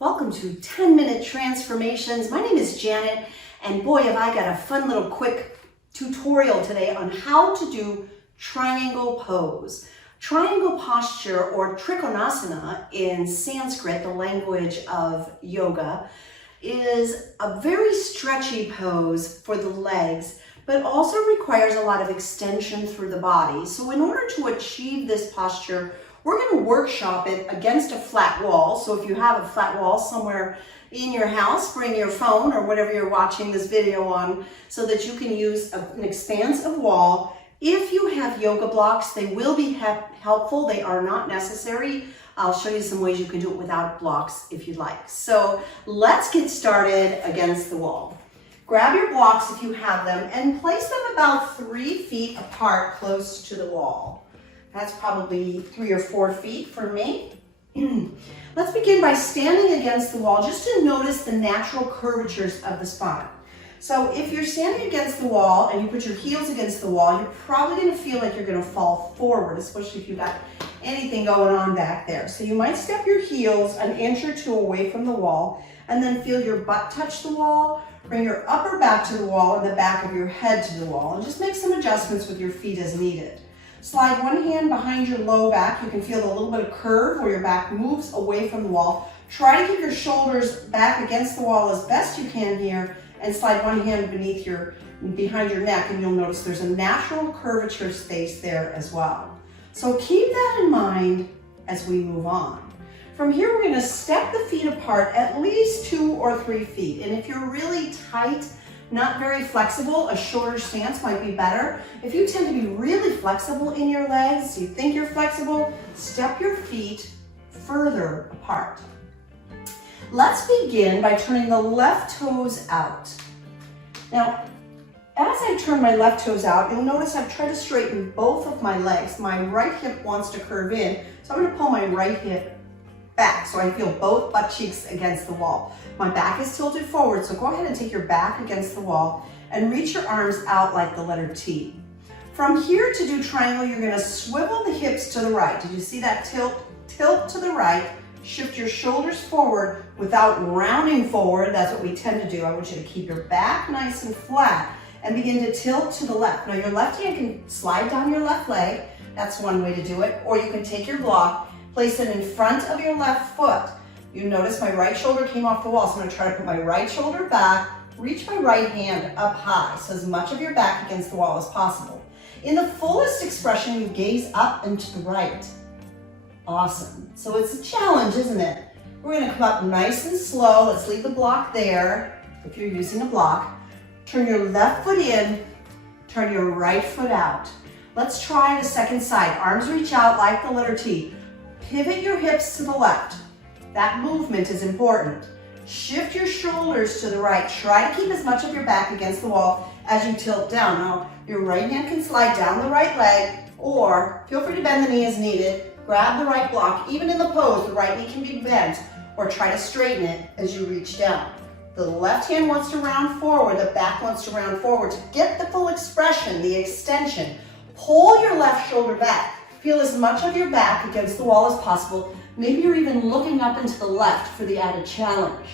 Welcome to 10-Minute Transformations. My name is Janet, and boy, have I got a fun little quick tutorial today on how to do triangle pose. Triangle posture, or Trikonasana in Sanskrit, the language of yoga, is a very stretchy pose for the legs, but also requires a lot of extension through the body. So in order to achieve this posture, we're going to workshop it against a flat wall. So if you have a flat wall somewhere in your house, bring your phone or whatever you're watching this video on so that you can use an expansive wall. If you have yoga blocks, they will be helpful. They are not necessary. I'll show you some ways you can do it without blocks if you'd like. So let's get started against the wall. Grab your blocks if you have them and place them about 3 feet apart close to the wall. That's probably 3 or 4 feet for me. Let's begin by standing against the wall just to notice the natural curvatures of the spine. So if you're standing against the wall and you put your heels against the wall, you're probably going to feel like you're going to fall forward, especially if you've got anything going on back there. So you might step your heels an inch or two away from the wall and then feel your butt touch the wall, bring your upper back to the wall and the back of your head to the wall, and just make some adjustments with your feet as needed. Slide one hand behind your low back. You can feel a little bit of curve where your back moves away from the wall. Try to keep your shoulders back against the wall as best you can here, and slide one hand behind your neck, and you'll notice there's a natural curvature space there as well. So keep that in mind as we move on. From here, we're going to step the feet apart at least 2 or 3 feet. And if you're really tight, not very flexible, a shorter stance might be better. If you tend to be really flexible in your legs, you think you're flexible, step your feet further apart. Let's begin by turning the left toes out. Now, as I turn my left toes out, you'll notice I've tried to straighten both of my legs. My right hip wants to curve in, so I'm going to pull my right hip back so I feel both butt cheeks against the wall. My back is tilted forward, so go ahead and take your back against the wall and reach your arms out like the letter T. From here to do triangle, you're going to swivel the hips to the right. Did you see that tilt? Tilt to the right. Shift your shoulders forward without rounding forward. That's what we tend to do. I want you to keep your back nice and flat and begin to tilt to the left. Now your left hand can slide down your left leg. That's one way to do it. Or you can take your block, place it in front of your left foot. You notice my right shoulder came off the wall, so I'm going to try to put my right shoulder back, reach my right hand up high, so as much of your back against the wall as possible. In the fullest expression, you gaze up and to the right. Awesome. So it's a challenge, isn't it? We're going to come up nice and slow. Let's leave the block there if you're using a block. Turn your left foot in, turn your right foot out. Let's try the second side. Arms reach out like the letter T. Pivot your hips to the left. That movement is important. Shift your shoulders to the right. Try to keep as much of your back against the wall as you tilt down. Now, your right hand can slide down the right leg, or feel free to bend the knee as needed. Grab the right block. Even in the pose, the right knee can be bent, or try to straighten it as you reach down. The left hand wants to round forward, the back wants to round forward. To get the full expression, the extension, pull your left shoulder back. Feel as much of your back against the wall as possible. Maybe you're even looking up and to the left for the added challenge.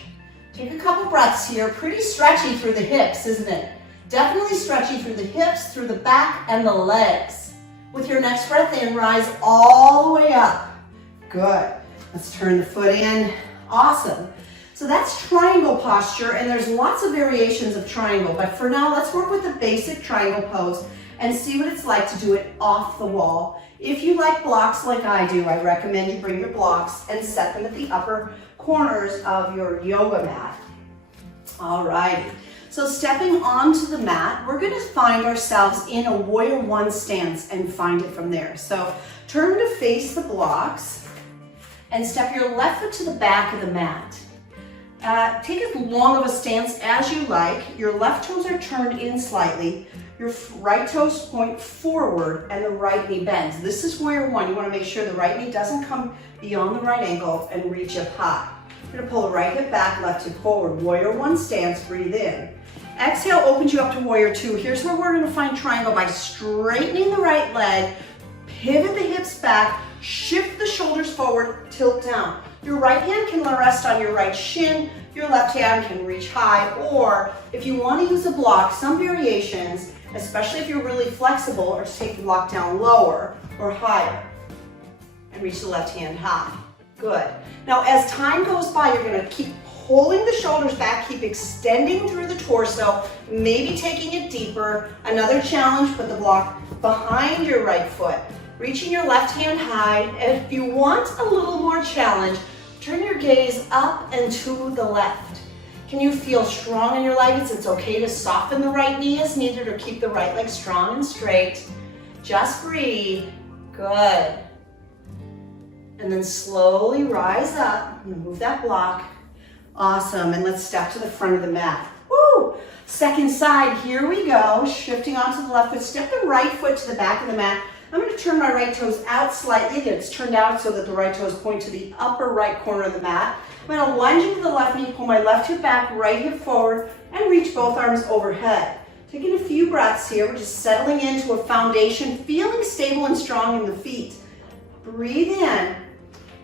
Take a couple breaths here. Pretty stretchy through the hips, isn't it? Definitely stretchy through the hips, through the back, and the legs. With your next breath in, rise all the way up. Good. Let's turn the foot in. Awesome. So that's triangle posture, and there's lots of variations of triangle, but for now, let's work with the basic triangle pose and see what it's like to do it off the wall. If you like blocks like I do, I recommend you bring your blocks and set them at the upper corners of your yoga mat. All right, so stepping onto the mat, we're going to find ourselves in a warrior one stance and find it from there. So turn to face the blocks and step your left foot to the back of the mat. Take as long of a stance as you like. Your left toes are turned in slightly. Your right toes point forward and the right knee bends. This is warrior one. You want to make sure the right knee doesn't come beyond the right ankle and reach up high. You're going to pull the right hip back, left hip forward. Warrior one stance, breathe in. Exhale opens you up to warrior two. Here's where we're going to find triangle by straightening the right leg, pivot the hips back, shift the shoulders forward, tilt down. Your right hand can rest on your right shin, your left hand can reach high, or if you want to use a block, some variations, especially if you're really flexible, are to take the block down lower or higher and reach the left hand high. Good. Now as time goes by, you're going to keep holding the shoulders back, keep extending through the torso, maybe taking it deeper. Another challenge, put the block behind your right foot, reaching your left hand high. And if you want a little more challenge, turn your gaze up and to the left. Can you feel strong in your legs? It's okay to soften the right knee as needed or keep the right leg strong and straight. Just breathe. Good. And then slowly rise up and move that block. Awesome. And let's step to the front of the mat. Woo! Second side, here we go. Shifting onto the left foot. Step the right foot to the back of the mat. I'm going to turn my right toes out slightly. It's turned out so that the right toes point to the upper right corner of the mat. I'm going to lunge into the left knee, pull my left hip back, right hip forward, and reach both arms overhead. Taking a few breaths here. We're just settling into a foundation, feeling stable and strong in the feet. Breathe in.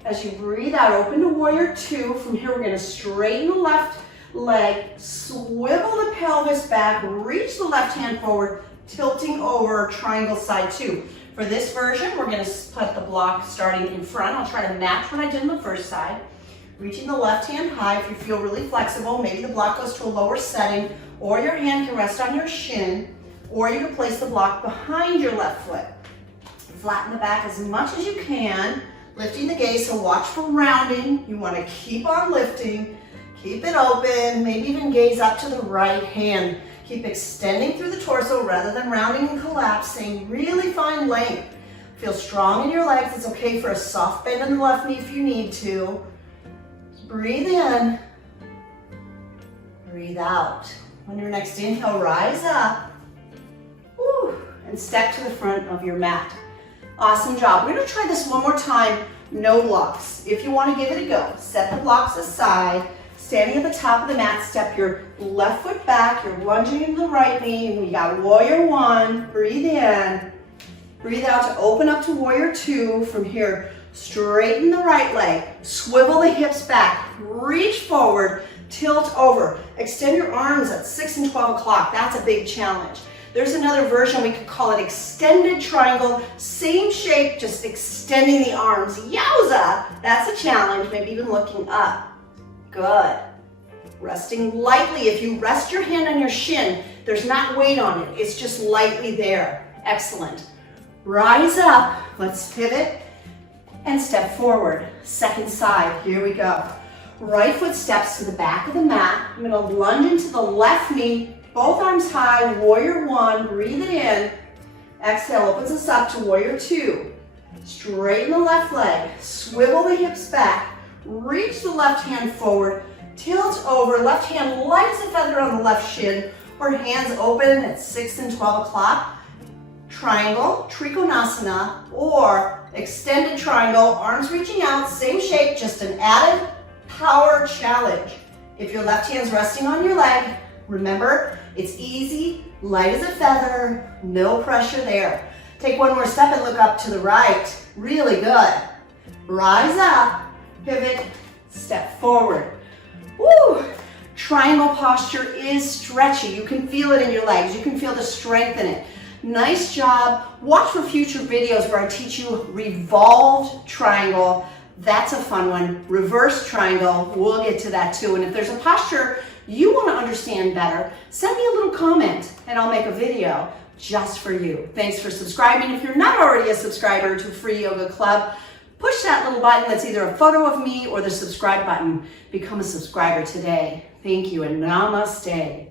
As you breathe out, open to warrior two. From here, we're going to straighten the left leg, swivel the pelvis back, reach the left hand forward, tilting over triangle side two. For this version, we're going to put the block starting in front. I'll try to match what I did on the first side. Reaching the left hand high. If you feel really flexible, maybe the block goes to a lower setting, or your hand can rest on your shin, or you can place the block behind your left foot. Flatten the back as much as you can. Lifting the gaze, so watch for rounding. You want to keep on lifting, keep it open, maybe even gaze up to the right hand. Keep extending through the torso rather than rounding and collapsing. Really find length. Feel strong in your legs. It's okay for a soft bend in the left knee if you need to. Breathe in, breathe out. On your next inhale, rise up. Woo, and step to the front of your mat. Awesome job. We're going to try this one more time. No blocks. If you want to give it a go, set the blocks aside. Standing at the top of the mat, step your left foot back. You're lunging into the right knee. We got warrior one. Breathe in. Breathe out to open up to warrior two. From here, straighten the right leg. Swivel the hips back. Reach forward. Tilt over. Extend your arms at 6 and 12 o'clock. That's a big challenge. There's another version, we could call it extended triangle. Same shape, just extending the arms. Yowza! That's a challenge, maybe even looking up. Good. Resting lightly. If you rest your hand on your shin, there's not weight on it. It's just lightly there. Excellent. Rise up. Let's pivot and step forward. Second side. Here we go. Right foot steps to the back of the mat. I'm going to lunge into the left knee. Both arms high, warrior one, breathe it in. Exhale, opens us up to warrior two. Straighten the left leg, swivel the hips back, reach the left hand forward, tilt over, left hand light as a feather on the left shin, or hands open at 6 and 12 o'clock. Triangle, Trikonasana, or extended triangle, arms reaching out, same shape, just an added power challenge. If your left hand's resting on your leg, remember, it's easy, light as a feather, no pressure there. Take one more step and look up to the right. Really good. Rise up, pivot, step forward. Woo! Triangle posture is stretchy. You can feel it in your legs. You can feel the strength in it. Nice job. Watch for future videos where I teach you revolved triangle. That's a fun one. Reverse triangle, we'll get to that too. And if there's a posture you want to understand better, send me a little comment and I'll make a video just for you. Thanks for subscribing. If you're not already a subscriber to Free Yoga Club, push that little button that's either a photo of me or the subscribe button. Become a subscriber today. Thank you and namaste.